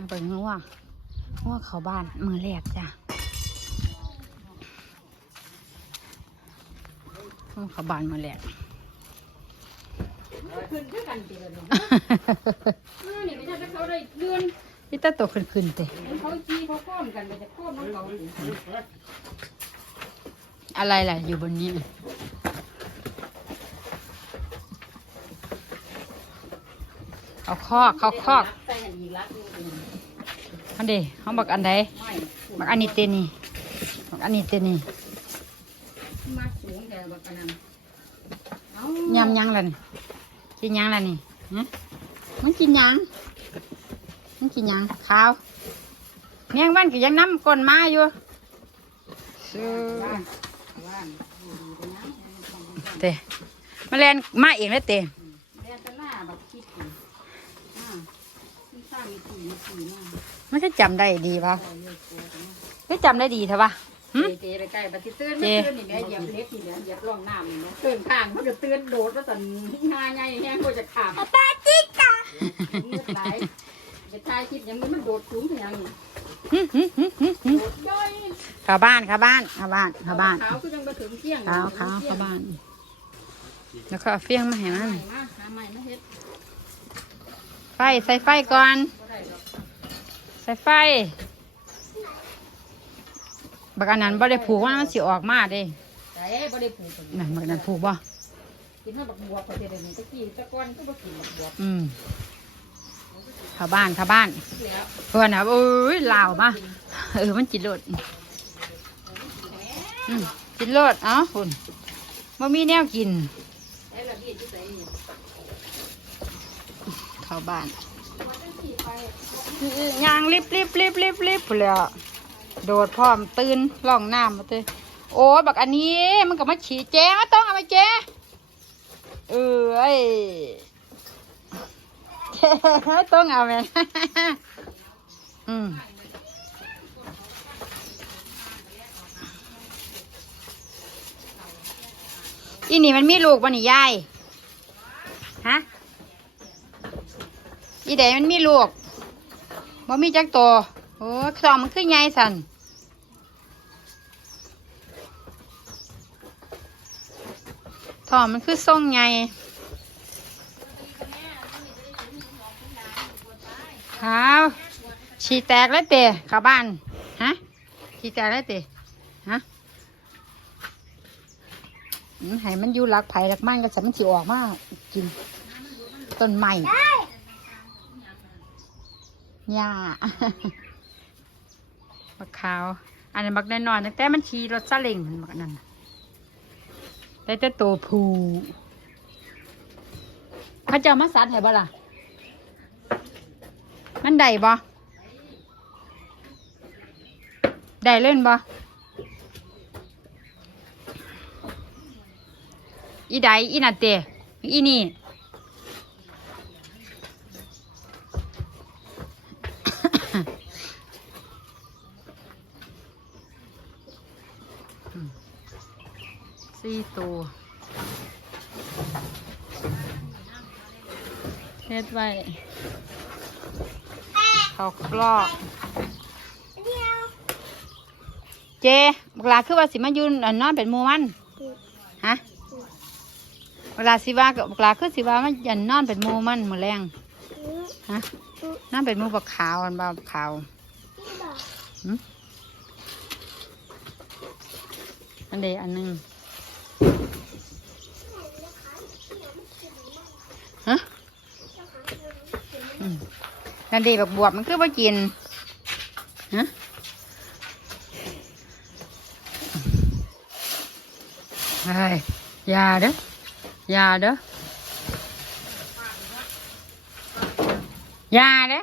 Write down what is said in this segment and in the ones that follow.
มาเปิดงัวงัวเขาบ้านมือแรกจ้ะงัวเขาบ้านมือแรกขึ้นด้วยกันตีเลยเนาะอ่านี่ไม่ใช่ถ้าเขาได้เลื่อนนี่ตาโตขึ้นขึ้นๆเตะเขาจีเขาค้อมกันไปจะค้อมน้องเขาสิอะไรล่ะอยู่บนนี้น่ะเขาคอกเขาคอกใส่อันอีกรักนึงเป็น อันเดเขาบอกอันใดไม่บอกอันนี้เตนี่บอกอันนี้เตนี่มาสูงแต่บักอันนั้นยำยังล่ะนี่กินยังล่ะนี่ฮะมันกินยังมันกินยังข้าวเมียงวันก็ยังน้ำก้นมาอยู่ซื้ออยู่ดีไปนะเตะมาเรียนมาเองแล้วเตะเรียนตะหน้าบักคิดอ่าที่สร้างมีสีมีสีมาก มันก็จำได้ดีป่ะใส่เยอะกว่านะก็จำได้ดีเถอะป่ะหึ เจไปใกล้บัดสิตื้นไม่ตื้นนี่แหละเหยียบเล็กนี่แหละเหยียบร่องน้ำนี่แหละตื้นข้างมันก็ตื้นโดดแล้วตอนงาใหญ่แห้งก็จะขาดตาจิกกะเลือดไหลจะทายคลิปอย่างนี้มันโดดสูงอย่างนี้หึหึหึหึหึโดดย่อยเข้าบ้านเข้าบ้านเข้าบ้านเข้าบ้านขาวก็ยังมาถึงเที่ยงขาวขาวเข้าบ้าน แล้วก็เอาเฟี้ยงมาให้มันใหม่มาหาใหม่มาเฮ็ดไฟใส่ไฟก่อนก็ได้หรอก ใส่ไฟ บักอันนั้นบ่ได้ผูกว่ามันสิออกมาเด้แต่บ่ได้ปลูกกันนั่นบักนั้นผูกบ่ กินข้าวบักบวบประเทศนี้ตะกี้ตะก้อนก็บ่กินบักบวบอืมเข้าบ้านเข้าบ้านแล้วเพื่อนน่ะโอ้ยลาวมา เออ มันจิตโลดอืมจิตโลดเอ้าคุณบ่มีแนวกิน ไอ้ระเบียดที่ใส่นี่เข้าบ้านมันจังสิไป ยางรีบรีบรีบรีบรีบพู้นแล้วโดดพร้อมตื่นล่องน้ำมาเต้โอ้บักอันนี้มันก็มาฉี่แจ้มาต้องเอามาแจ้เออไอ้ต้องเอาแม่อืมอีนี่มันมีลูกบ่นี่ยาย ฮะ อีเดมันมีลูกบ่มีจักตัวโอ้ยสองมันคือใหญ่สันทองมันคือทรงใหญ่ขาวฉีแตกแล้วเตะข้าบ้าน ฮะ ฉีแตกแล้วเตะฮะอืมให้มันอยู่หลักไผ่หลักมันก็สมันสิออกมากิน ต้นไม้ หญ้าบักขาว อันนั้นบักแน่นอนตั้งแต่มันขี่รถซาเล้งมันบักนั่นน่ะแต่แต่ตัวผูเขาเจ้ามาสัตว์ให้บ่ล่ะ มันได้บ่ได้เล่นบ่อีใดอีนัดเตอีนี่ สี่ตัวเฮ็ดไว้เขากลอกเจเวลาคือว่าสิมายืนอันนอนเป็นหมูมันฮะเวลาสิว่ากับเวลาคือสิว่ามันยันนอนเป็นหมูมันหมูแรงฮะนอนเป็นหมูบักขาวอันบาบักขาวหึ อันเดอันหนึ่งฮะอืมนั่นดีแบบบวบมันคือว่ากินฮะเฮ้ยยาเด้อยาเด้อยาเด้อ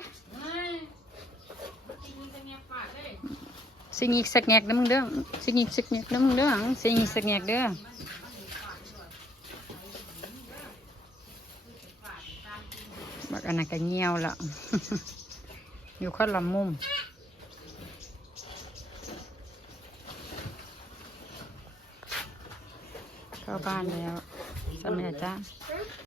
สิงอีกสักแงกนะมึงเด้อสิงอีกสักแงกนะมึงเด้อสิงอีกสักแงกเด้อบักอันนั้นก็เงียวละอยู่คนละมุมเข้าบ้านแล้วสมัยจ้า